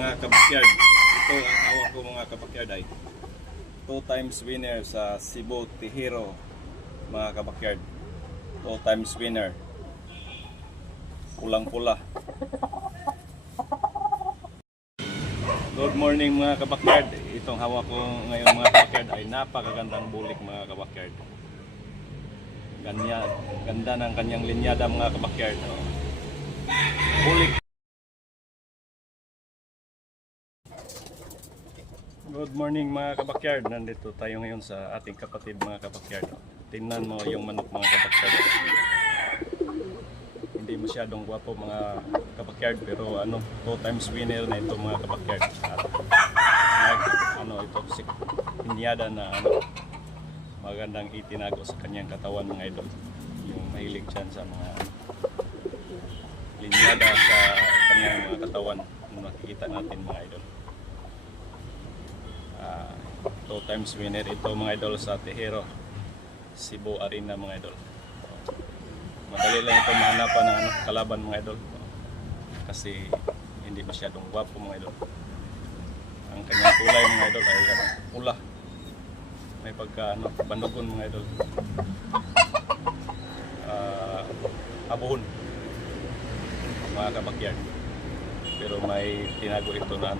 Mga kabakyard, ito ang hawak ko mga kabakyard ay 2 times winner sa Cebu Tihero mga kabakyard. 2 times winner. Pulang-pula. Good morning mga kabakyard. Itong hawak ko ngayon mga kabakyard ay napakagandang bulik mga kabakyard. Ganda ng kanyang linyada mga kabakyard. Bulik. Good morning mga kabakyard. Nandito tayo ngayon sa ating kapatid mga kabakyard. Tingnan mo yung manok mga kabakyard. Hindi masyadong gwapo mga kabakyard pero 2 times winner na ito mga kabakyard. At ito si pinyada na magandang itinago sa kanyang katawan mga idol. Yung mahilig siya sa mga linyada sa kanyang mga katawan na nakikita natin mga idol. 2 times winner ito mga idol sa Tihero Cebu Arena mga idol. Madali lang ito mahanapan ng kalaban mga idol kasi hindi masyadong gwapo mga idol. Ang kanyang kulay mga idol ay pula, may pagka banugon mga idol, abuhon mga kabakyard, pero may tinago ito na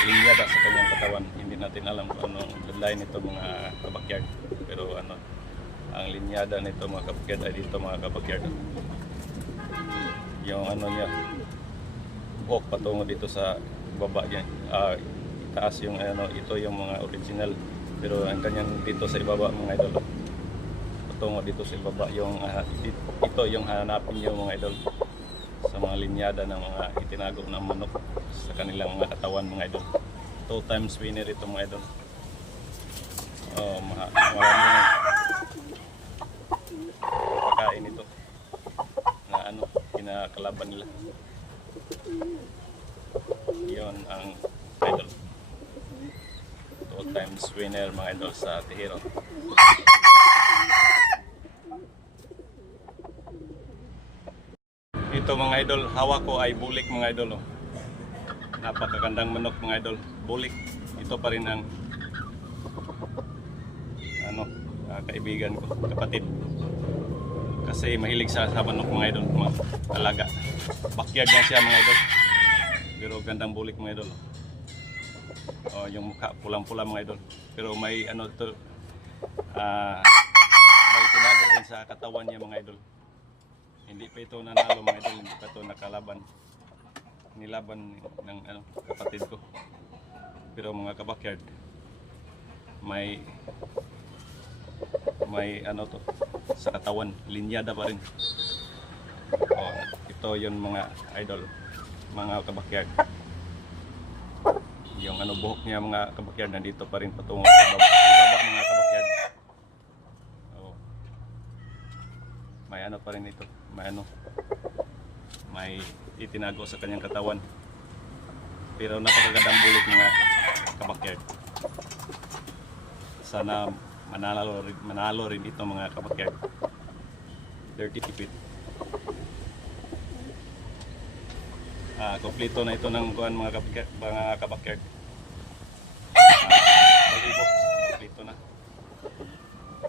linyada sa kanyang katawan. Hindi natin alam kung anong bloodline nito mga kabakyard, pero ang linyada nito mga kabakyard ay dito mga kabakyard. Yung niya, buhok patungo dito sa baba niya, taas yung ito yung mga original, pero ang kanyang dito sa ibaba mga idol, patungo dito sa ibaba yung ito yung hanapin niyo mga idol sa mga linyada ng mga itinago ng manok sa kanilang mga katawan mga idol. 2 times winner ito mga idol. Marami pagkain ito na kinakalaban nila. Yon ang idol. 2 times winner mga idol sa Tihero. Ito mga idol, hawak ko ay bulik mga idol. Napakagandang manok mga idol, bulik. Ito pa rin ang kaibigan ko, kapatid. Kasi mahilig sa manok mga idol, mga alaga. Backyard na siya mga idol. Pero gandang bulik mga idol. Yung mukha pulang-pula mga idol. Pero may may tinago rin sa katawan niya mga idol. Hindi pa ito nanalo mga idol, hindi pa ito nakalaban. Nilaban ng kapatid ko. Pero mga kabakyard, may sa katawan, linyada pa rin. Ito yun mga idol, mga kabakyard. Yung buhok niya mga kabakyard nandito pa rin patungo sa ibaba mga kabakyard. May pa rin ito, may itinago sa kanyang katawan. Pero napakagandang bulik mga kabakyard. Sana manalo rin ito mga kabakyard. 30 feet. Kompleto na ito ng mga kabakyard. Kompleto na.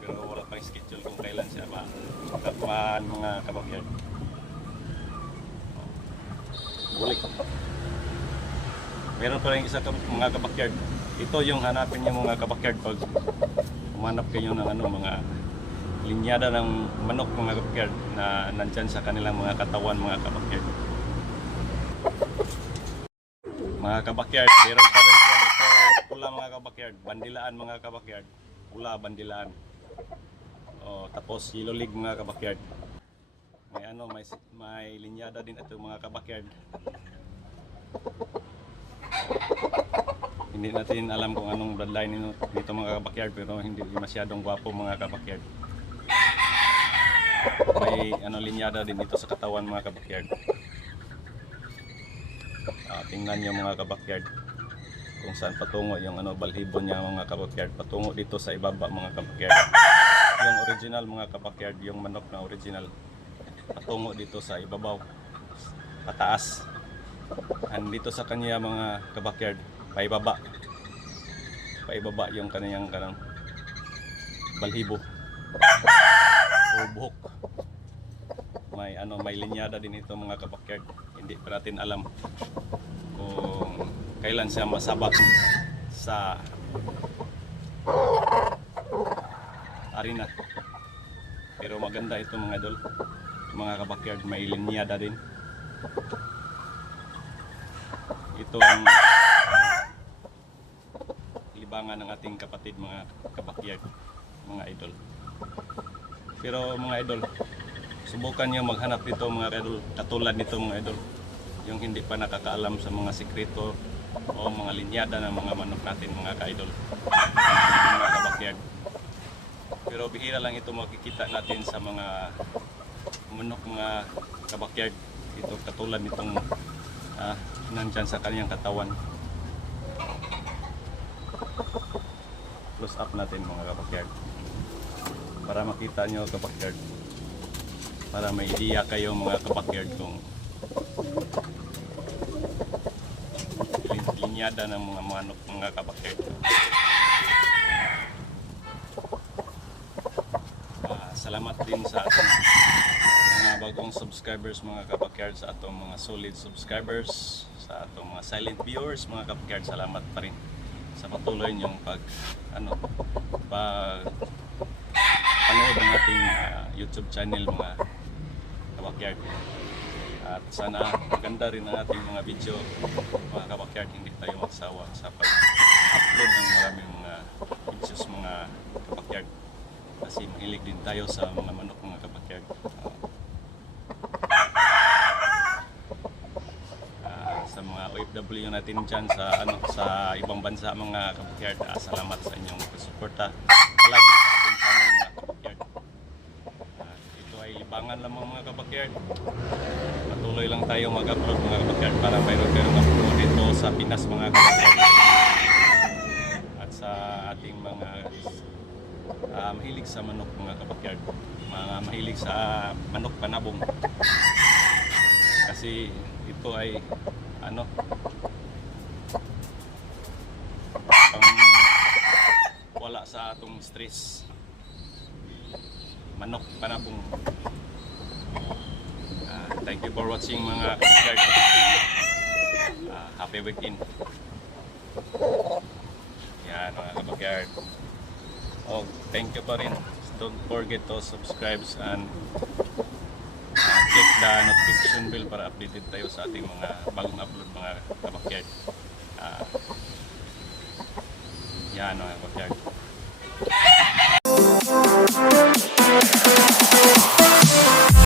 Pero wala pang schedule kung kailan siya matakpan mga kabakyard. Bulik. Meron pa rin isa mga kabakyard. Ito yung hanapin niyo mga kabakyard pag umanap kayo ng mga linyada ng manok mga kabakyard na nandyan sa kanilang mga katawan mga kabakyard. Mga kabakyard, meron pa rin siya ito pula mga kabakyard, bandilaan mga kabakyard, pula bandilaan. Tapos yellow leg mga kabakyard. May linyada din ito mga kabakyard. Hindi natin alam kung anong bloodline nito mga kabakyard, pero hindi masyadong gwapo mga kabakyard. May linyada din dito sa katawan mga kabakyard. Tingnan niyo mga kabakyard kung saan patungo yung balhibo niya mga kabakyard, patungo dito sa ibaba mga kabakyard. Yung original mga kabakyard, yung manok na original, patungo dito sa ibabaw, pataas. Andito sa kanya mga kabakyard, paibaba yung kaniyang kanang balhibo o buhok. May linyada din ito mga kabakyard. Hindi pa natin alam kung kailan siya masabat sa arena. Pero maganda ito mga idol, mga kabakyard, may linyada din. Ito ang libangan ng ating kapatid mga kabakyard, mga idol. Pero mga idol, subukan nyo maghanap nito mga idol, katulad nito mga idol, yung hindi pa nakakaalam sa mga sikreto o mga linyada ng mga manok natin mga ka-idol, mga kabakyard. Pero bihira lang ito makikita natin sa mga manok mga kabakyard. Ito katulad nitong nandyan sa kanyang katawan. Close up natin mga kabakyard para makita nyo kabakyard, para may idea kayo mga kabakyard kung linyada ng mga manok mga kabakyard. Salamat din sa ating mga bagong subscribers mga kabakyard, sa atong mga solid subscribers, sa atong mga silent viewers mga kabakyard. Salamat pa rin sa patuloy niyong panood ng ating YouTube channel mga kabakyard. At sana maganda rin ang ating mga video mga kabakyard. Hindi tayo magsawa sa pag-upload ng maraming mga videos mga kabakyard, kasi mahilig din tayo sa mga manok mga kabakyard. Sa mga OFW natin dyan sa ibang bansa mga kabakyard, salamat sa inyong suporta palagi sa ating channel mga kabakyard. Ito ay libangan lamang mga kabakyard. Patuloy lang tayo mag-upload mga kabakyard para mayroon kayong upload dito sa Pinas mga kabakyard, at sa ating mga mahilig sa manok mga kabakyard, mga mahilig sa manok panabong, kasi ito ay wala sa atong stress. Manok panabong. Thank you for watching mga kabakyard. Happy weekend. Yan mga kabakyard. Oh, thank you pa rin. Don't forget to subscribe and click the notification bell para updated tayo sa ating mga bagong upload mga kabakyard. Yan mga kabakyard.